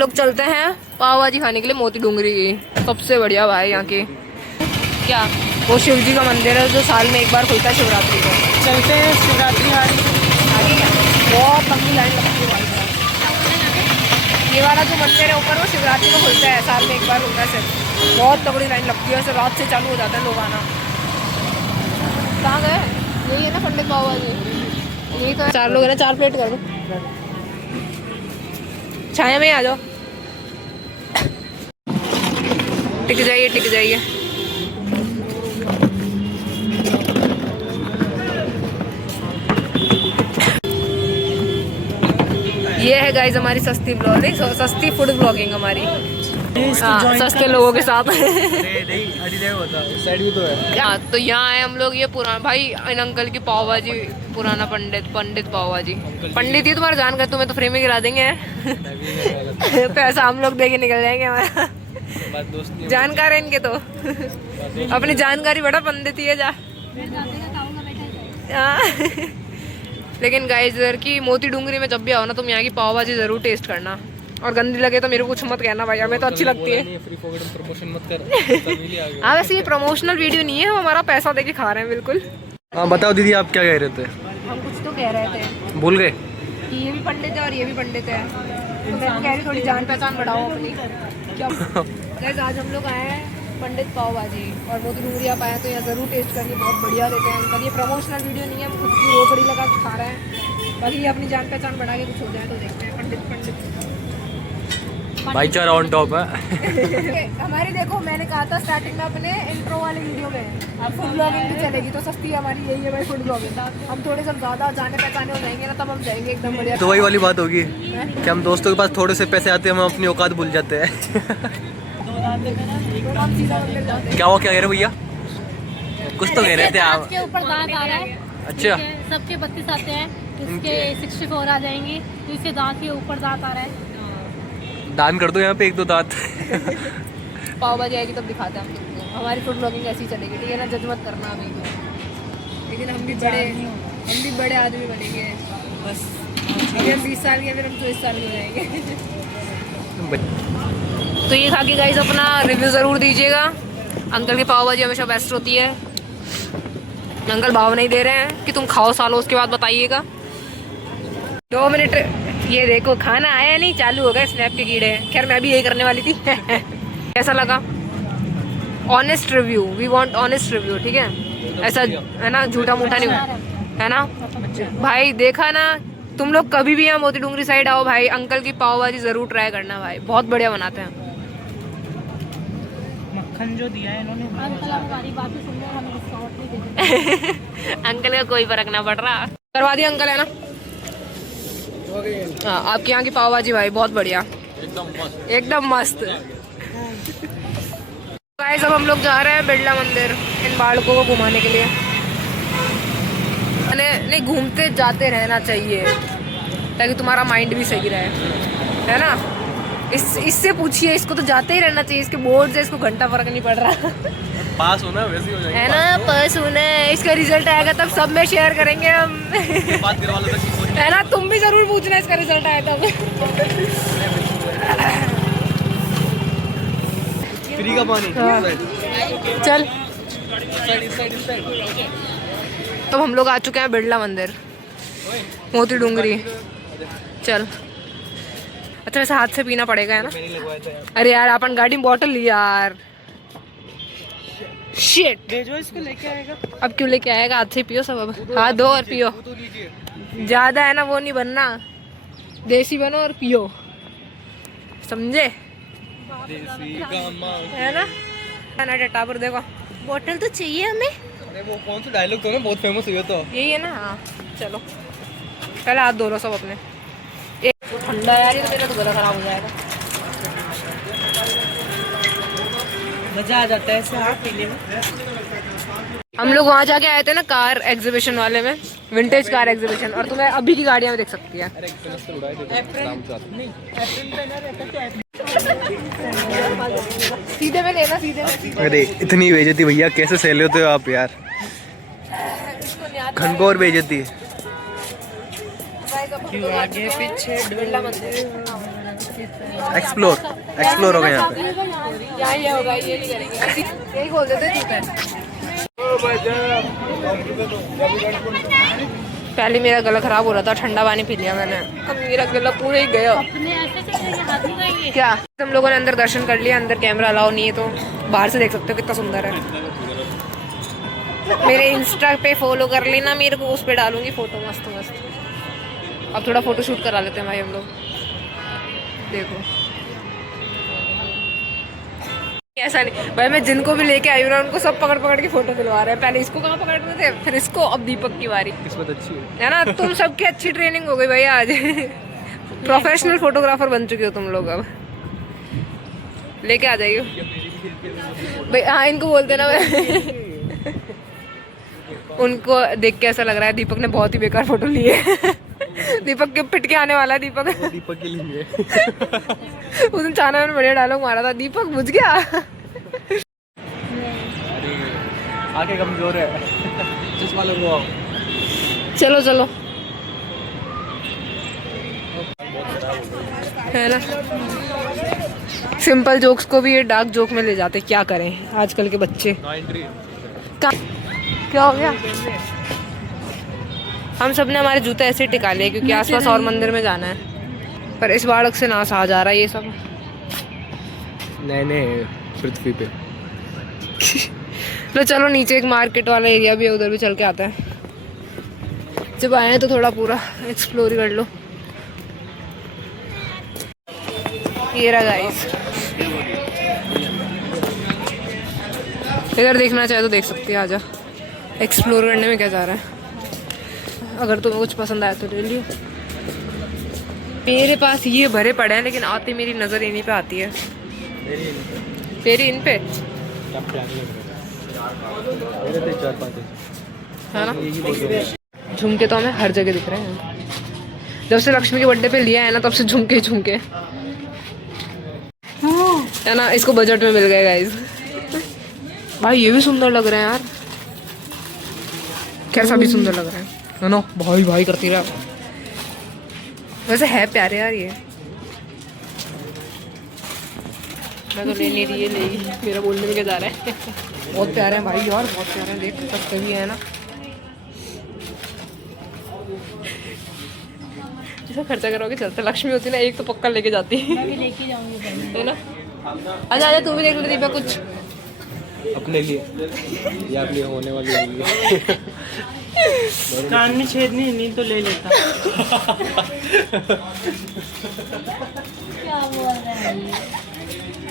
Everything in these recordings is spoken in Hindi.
लोग चलते हैं पाव भाजी खाने के लिए मोती डूंगरी की, सबसे बढ़िया भाई यहाँ की। क्या वो शिव जी का मंदिर है जो साल में एक बार खुलता है शिवरात्रि को। चलते हैं शिवरात्रि आगे क्या बहुत लंबी लाइन लगती है भाई। ये वाला जो मंदिर है ऊपर वो शिवरात्रि को खुलता है, साल में एक बार खुलता है सिर्फ। बहुत तगड़ी लाइन लगती है, सिर्फ रात से चालू हो जाता है लोग आना। कहाँ गए? यही है ना पंडित पाव भाजी, यही तो है। 4 लोग है ना, 4 प्लेट कर दो। छाया में आ जाओ, टिक जाइए टिक जाइए। ये है गाइस हमारी सस्ती ब्लॉगिंग, सस्ती फूड ब्लॉगिंग हमारी। हाँ, सस्ते लोगों के साथ। हाँ, तो यहाँ है हम लोग। ये पुराना भाई इन अंकल की पाव भाजी, पुराना पंडित पाव भाजी। पंडित ही तुम्हारा जान कर, तुम्हें तो फ्रेम में गिरा देंगे। पैसा हम लोग दे के निकल जाएंगे हमारा। जानकार है इनके तो। अपनी जानकारी बड़ा पंडित ही है जा। लेकिन गाइस इधर की मोती डूंगरी में जब भी आओ ना तुम यहाँ की पाव भाजी जरूर टेस्ट करना, और गंदी लगे तो मेरे को कुछ मत कहना भाई, हमें तो अच्छी लगती है। प्रमोशन मत कर। हाँ वैसे ये प्रमोशनल वीडियो नहीं है, हम हमारा पैसा देके खा रहे हैं बिल्कुल। हाँ बताओ दीदी, आप क्या कह रहे थे? हम कुछ तो कह रहे थे, भूल गए कि ये भी पंडित है और ये भी पंडित है, तो मैं कह रही थोड़ी जान पहचान बढ़ाओ अपनी। क्या गाइस आज हम लोग आए हैं पंडित पाव भाजी और मोती डूंगरी आप आए तो यहाँ ज़रूर टेस्ट करनी, बहुत बढ़िया रहते हैं अंकल। ये प्रमोशनल वीडियो नहीं है, हम खुद की रोकड़ी लगा के खा रहे हैं, बाकी ये अपनी जान पहचान बढ़ा के कुछ हो जाए तो देखते हैं। पंडित भाईचारा ऑन टॉप है। हमारी देखो, मैंने कहा था स्टार्टिंग में अपने इंट्रो वाले वीडियो में अब फूड ब्लॉगिंग भी चलेगी, तो सस्ती हमारी यही है भाई फूड ब्लॉगिंग। हम थोड़े सब ज़्यादा जाने पहचाने हो जाएंगे ना, तब हम जाएंगे एकदम बढ़िया। तो वही वाली बात होगी कि हम दोस्तों के पास थोड़े से पैसे आते हैं, हम अपनी औकात भूल जाते हैं। क्या हुआ, क्या कह रहे भैया? कुछ तो कह रहे थे आप। के ऊपर दांत आ रहा है। अच्छा, सबके 32 आते हैं, इसके 64 आ जाएंगे, तो इसके दांत के ऊपर दांत आ रहा है। दान कर दो यहाँ पे 1-2 दांत। पाव भाजी आएगी तब दिखाते हैं हम तुमको। हमारी फूड ब्लॉगिंग ऐसी चलेगी, ठीक है ना? जज मत करना अभी तो, लेकिन हम भी बड़े आदमी बनेंगे बस। अभी हम 20 साल के, फिर हम 24 साल के हो जाएंगे। तो ये खा के गाइस अपना रिव्यू ज़रूर दीजिएगा। अंकल की पाव भाजी हमेशा बेस्ट होती है। अंकल भाव नहीं दे रहे हैं कि तुम खाओ सालो, उसके बाद बताइएगा। 2 मिनट। ये देखो खाना आया नहीं, चालू हो गए स्नैप के कीड़े। खैर मैं भी यही करने वाली थी। कैसा लगा? Honest review, we want honest review, ठीक है? ऐसा है ना, झूठा मूठा नहीं है ना भाई। देखा ना, तुम लोग कभी भी यहाँ मोती डूंगरी साइड आओ भाई, अंकल की पाव भाजी ज़रूर ट्राई करना भाई, बहुत बढ़िया बनाते हैं। मक्खन जो दिया है इन्होंने, अंकल हमारी बातें सुन रहे, हमें डिस्काउंट नहीं दे रहे। अंकल का कोई फर्क ना पड़ रहा। करवा दिया अंकल, है ना? हाँ, आपके यहाँ की पाव भाजी भाई बहुत बढ़िया, एकदम मस्त। गाइस अब हम लोग जा रहे हैं बिरला मंदिर इन बालकों को घुमाने के लिए। नहीं, घूमते जाते रहना चाहिए ताकि तुम्हारा माइंड भी सही रहे, है ना? इससे पूछिए, इसको तो जाते ही रहना चाहिए। इसके बोर्ड से इसको घंटा फर्क नहीं पड़ रहा। पास होना वैसे हो जाएगा, है ना? पास होना है। इसका रिजल्ट आएगा तब सब में शेयर करेंगे हम। बात करवा लो, है ना? तुम भी जरूर पूछना इसका रिजल्ट आया तब। फ्री का पानी। चल, तो हम लोग आ चुके हैं बिरला मंदिर मोती डूंगरी। चल, अच्छा वैसे हाथ से पीना पड़ेगा, है ना? अरे यार अपन गाड़ी में बॉटल ली यार। शिट, भेजो इसको, लेके आएगा। अब क्यों लेके आएगा? हाथ से पियो सब, अब हाथ धो और पियो। ज्यादा है ना वो नहीं बनना, देसी बनो और पियो, समझे? है ना? टावर देखो, बोतल तो चाहिए हमें। अरे वो कौन सा डायलॉग तो ना बहुत फेमस हुआ तो यही है ना? हाँ चलो, पहले हाथ धो लो सब अपने। एक ठंडा यार, ये तो मेरा तो गला खराब हो जाएगा। मजा आ जाता है ऐसे हाथ पीने में। हम लोग वहाँ जाके आए थे ना कार एग्जीबिशन वाले में, विंटेज कार एग्जीबिशन, और तुम्हें अभी की गाड़ियाँ में देख सकती है। सीधे में लेना, सीधे में। अरे इतनी बेइज्जती भैया, कैसे सह लेते हो आप यार? घनघोर बेइज्जती है। आगे पीछे बिरला मंदिर। एक्सप्लोर हो गए यहाँ पे। यहाँ ये होगा, ये नहीं करेंगे, यही खोल देते जूते। पहले मेरा गला खराब हो रहा था, ठंडा पानी पी लिया मैंने, अब मेरा गला पूरा ही गया। अपने ऐसे चलने के हाथ में ये क्या तुम लोगों ने अंदर दर्शन कर लिया? अंदर कैमरा अलाउ नहीं है तो बाहर से देख सकते हो कितना सुंदर है। मेरे इंस्टा पे फॉलो कर लेना मेरे को, उस पे डालूंगी फोटो मस्त मस्त। अब थोड़ा फोटो शूट करा लेते हैं भाई हम लोग। देखो ऐसा नहीं भाई, मैं जिनको भी लेके आई हूँ ना उनको सब पकड़ पकड़ के फोटो दिलवा रहे हैं। पहले इसको कहाँ पकड़ रहे थे, फिर इसको, अब दीपक की बारी। किस्मत अच्छी है ना, तुम सबकी अच्छी ट्रेनिंग हो गई भाई आज। प्रोफेशनल फोटोग्राफर बन चुके हो तुम लोग, अब लेके आ जाइए भाई। हाँ इनको बोलते ना उनको देख के ऐसा लग रहा है दीपक ने बहुत ही बेकार फोटो ली है। दीपक के पिट के आने वाला है दीपक। दीपक के लिए उस दिन चाना में बढ़िया डायलॉग मारा था, दीपक बुझ गया। आगे कमजोर है, चश्मा लगवाओ। चलो चलो, है ना, सिंपल जोक्स को भी ये डार्क जोक में ले जाते, क्या करें आजकल के बच्चे। क्या हो गया? हम सब ने हमारे जूते ऐसे टिका लिए क्योंकि आसपास और मंदिर में जाना है, पर इस बाड़क से नाश आ जा रहा है ये सब। नए पृथ्वी पे। तो चलो नीचे एक मार्केट वाला एरिया भी है, उधर भी चल के आता है। जब आए हैं तो थोड़ा पूरा एक्सप्लोर कर लो। ये रहा गाइस, इधर देखना चाहे तो देख सकती है, आजा। एक्सप्लोर करने में क्या जा रहा है। अगर तुम्हें कुछ पसंद आया तो ले लियो। मेरे पास ये भरे पड़े हैं लेकिन आती मेरी नज़र इन्हीं पे आती है। तेरी इन पे है ना। झुमके तो हमें हर जगह दिख रहे हैं। जब से लक्ष्मी के बर्थडे पे लिया है ना तब से झुमके ही झुमके है ना। इसको बजट में मिल गए गाइस। भाई ये भी सुंदर लग रहे हैं यार, कैसा भी सुंदर लग रहा है ना। भाई भाई करती रहा, वैसे है प्यारे यार ये। मैं तो ले नहीं रही है, ले मेरा बोलने में क्या जा रहा है। बहुत प्यारे हैं भाई यार, बहुत प्यारे हैं, देख सकते भी है ना। जैसा खर्चा करोगे चलते। लक्ष्मी होती ना एक तो पक्का लेके जाती है, लेके जाऊंगी है ना। आजा आजा तू भी देख ले दीपा कुछ अपने लिए या अपनी होने वाली होगी। कान में छेद नहीं तो ले लेता। क्या बोल रहा है ये?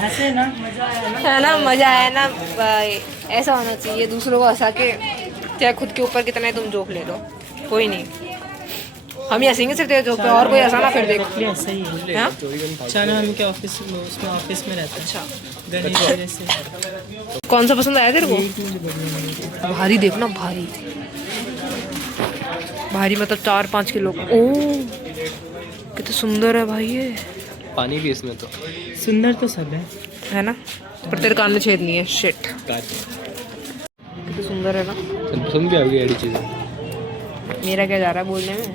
हंसे ना, मजा आया ना। है ना, मजा आया ना भाई। ऐसा होना चाहिए, दूसरों को हंसा के, चाहे खुद के ऊपर कितना ही तुम जोक ले लो, कोई नहीं। हम ही हंसेंगे सिर्फ तेरे जोक पे, और कोई हंसाना फिर देख। सही है। हाँ? चाना हम के ऑफिस में, उसमें ऑफिस में रहता है। अच्छा, गणेश वजह से। कौन सा पसंद आया तेरे को? भारी देखना, भारी भारी मतलब 4-5 किलो। ओह कितना सुंदर है भाई ये। पानी भी इसमें तो सुंदर तो सब है ना, पर तेरे कान में छेद नहीं है। शिट, कितना सुंदर है ना। पसंद भी आ गई ऐसी चीज़ें। मेरा क्या जा रहा है बोलने में,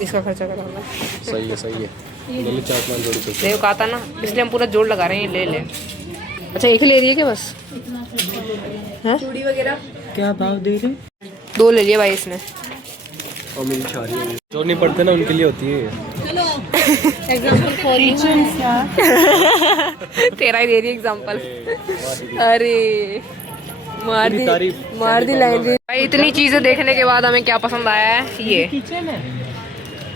इसका खर्चा कराऊंगा। सही है। ले 4-5 जोड़ी पैसे। देखो कहा था ना, इसलिए हम पूरा जोड़ लगा रहे हैं। ले ले। अच्छा एक ही ले रही है क्या बस? चूड़ी वगैरह क्या भाव दे रहे? 2 ले लिए भाई इसने। और मिल शादी जो नहीं पढ़ते ना उनके लिए होती है। Example for you. तेरा ही दे रही एग्जाम्पल। अरे मार दी लाइन। भाई इतनी चीजें देखने के बाद हमें क्या पसंद आया है, ये किचन है।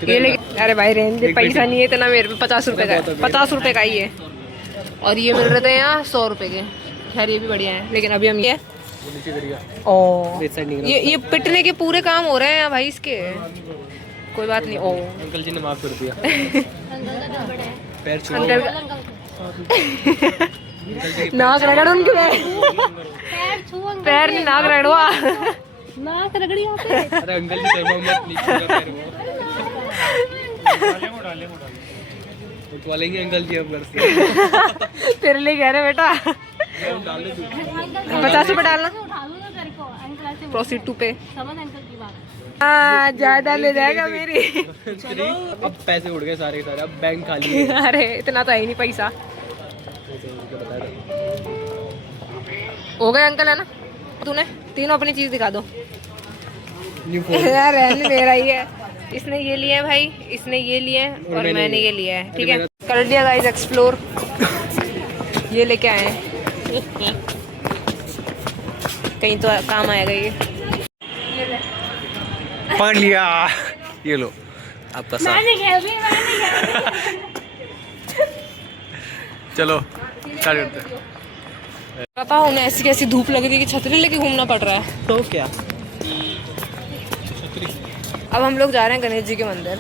ये लेकिन अरे भाई रहने दे, पैसा नहीं है इतना मेरे पे। 50 रुपए का है, 50 रुपए का ही है। और ये मिल रहे थे यहाँ 100 रुपए के। खैर ये भी बढ़िया है, लेकिन अभी हम ये ये पिटने के पूरे काम हो रहे हैं भाई इसके। कोई बात नहीं। ओ अंकल जी ने माफ कर दिया। पैर छू अंकल नाक रगड़ उनके पैर छू अंकल पैर नहीं, नाक रगड़वा। नाक रगड़ी यहाँ पे। अरे अंकल जी शर्मा मत, नीचे का पैर वो उठवालेंगे अंकल जी अब घर से। तेरे लिए कह रहे बेटा। 50 रुपए डालना। उठा दूंगा तेरे को। अंकल से प्रोसीड टू पे। समझ अंकल की बात। हाँ ज्यादा ले जाएगा मेरी। अब पैसे उड़ गए सारे के सारे, अब बैंक खाली है। अरे इतना तो है ही नहीं पैसा। हो गए अंकल है ना? तूने तीनों अपनी चीज दिखा दो। यार रहने मेरा ही है। इसने ये लिया है भाई, इसने ये लिया है और मैंने ये लिया है। ठीक है कर लिया गाइस एक्सप्लोर। ये लेके आए हैं, कहीं तो काम आएगा ये। पकड़ लिया, ये लो आपका साथ। चलो स्टार्ट करते हैं। पता उन्हें ऐसी कैसी धूप लग रही है कि छतरी लेके घूमना पड़ रहा है। तो क्या, अब हम लोग जा रहे हैं गणेश जी के मंदिर।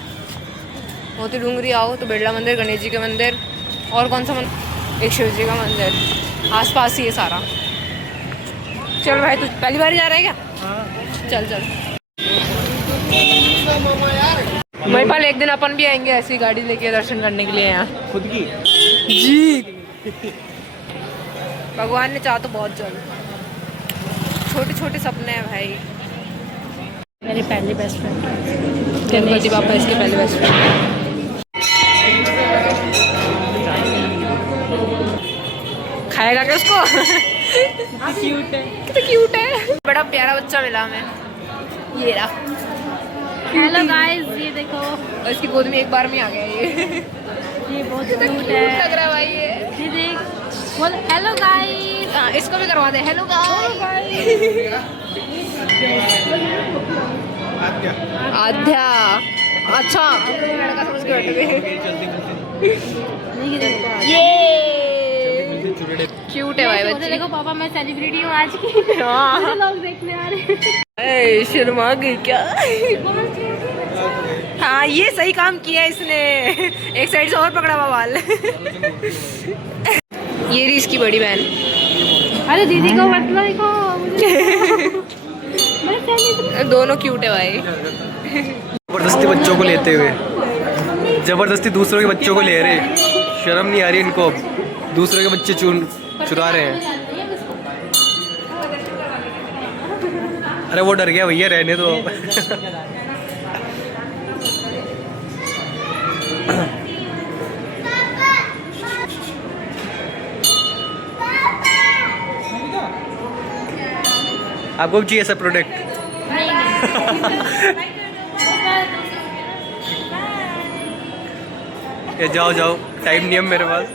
मोती डूंगरी आओ तो बिरला मंदिर, गणेश जी के मंदिर और कौन सा मंदिर, एक शिव जी का मंदिर, आसपास ही है सारा। चल भाई तू पहली बार जा रहा है क्या? चल चल। महिपाल एक दिन अपन भी आएंगे ऐसी गाड़ी लेके दर्शन करने के लिए यहाँ खुद की जी। भगवान ने चाहा तो बहुत जल्द। छोटे छोटे सपने हैं भाई। मेरी पहली बेस्ट फ्रेंड गणपति बापा इसके पहले बेस्ट फ्रेंड। खाएगा क्या उसको? क्यूट है। कितना क्यूट है, बड़ा प्यारा बच्चा मिला हमें। ये रहा। हेलो गाइस, ये देखो और इसकी गोद में एक बार में आ गया ये। ये बहुत कितना क्यूट क्यूट है। लग रहा है भाई ये। ये देख बोल हेलो गाइस। हाँ, इसको भी करवा दे हेलो गाइस। आध्या अच्छा लड़का समझ के बैठे थे। ये क्यूट है भाई बच्ची। देखो पापा मैं सेलिब्रिटी हूँ आज की। हाँ। मुझे लोग देखने आ रहे हैं। ए, शर्मा गई क्या? हाँ ये सही काम किया इसने, एक साइड से और पकड़ा हुआ बाल। ये रही इसकी बड़ी बहन। अरे दीदी को मतलब देखो दोनों क्यूट है भाई। जबरदस्ती बच्चों को लेते हुए, जबरदस्ती दूसरों के बच्चों को ले रहे, शर्म नहीं आ रही इनको? दूसरों के बच्चे चुरा रहे हैं। अरे वो डर गया भैया, रहने दो। आपको भी चाहिए ऐसा प्रोडक्ट? ये जाओ जाओ, टाइम नहीं है मेरे पास।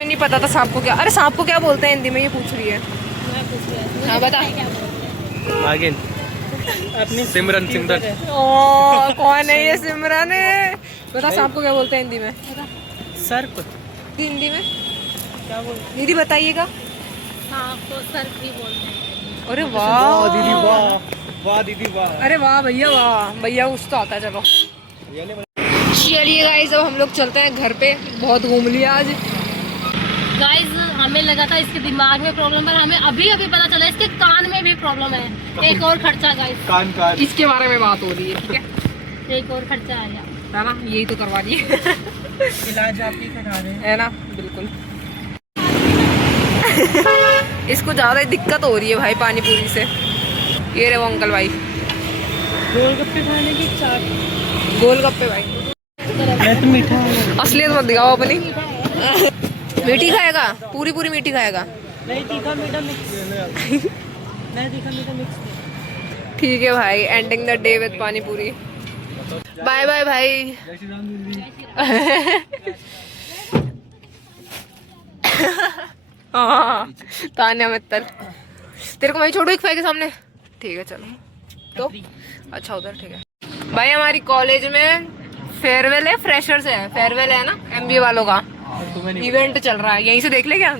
नहीं पता था सांप को क्या, अरे सांप को क्या बोलते हैं हिंदी में, ये पूछ रही है। हाँ बता। आगे अपनी सिमरन सिमरन। ओ कौन है ये सिमरन है? बता सांप को क्या बोलते हैं हिंदी में? सर्प। हिंदी में क्या बोलते? दीदी बताइएगा। हाँ तो सर भी बोलते हैं। अरे वाह दीदी वाह, वाह दीदी वाह। अरे वाह भैया, वाह भैया कुछ तो आता है। चलो चलिए गाइस अब हम लोग चलते हैं घर पे, बहुत घूम लिया आज। गाइस हमें लगा था इसके दिमाग में प्रॉब्लम है, हमें अभी अभी पता चला इसके कान में भी प्रॉब्लम है। एक और खर्चा गाइस, कान कान इसके बारे में बात हो रही है। ठीक है एक और खर्चा आ गया है ना, यही तो करवा दिए। इलाज आप ही करा रहे हैं। है ना बिल्कुल। इसको ज्यादा दिक्कत हो रही है भाई पानी पूरी से। ये रहे वो अंकल भाई, गोलगप्पे खाने की चाट। गोलगप्पे भाई। मैं तो मीठा असलियत मत दिखाओ अपनी। मीठी खाएगा, पूरी पूरी मीठी खाएगा। नहीं, तीखा मीठा मिक्स। नहीं, तीखा मीठा मिक्स। ठीक है भाई, एंडिंग द डे विद पानी पूरी। बाय बाय भाई। हाँ तान्या मित्तल, तेरे को मैं छोड़ू एक के सामने? ठीक है चलो। तो अच्छा उधर ठीक है भाई। हमारी कॉलेज में फेयरवेल है, फ्रेशर्स है, फेयरवेल है ना MBA वालों का इवेंट चल रहा है, यहीं से देख ले क्या?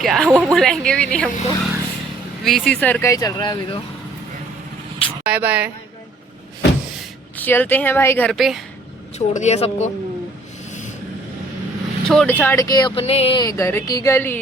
क्या वो बुलाएंगे भी नहीं हमको, VC सर का ही चल रहा है अभी तो। बाय बाय, चलते हैं भाई घर पे, छोड़ दिया सबको, छोड़ छाड़ के अपने घर की गली।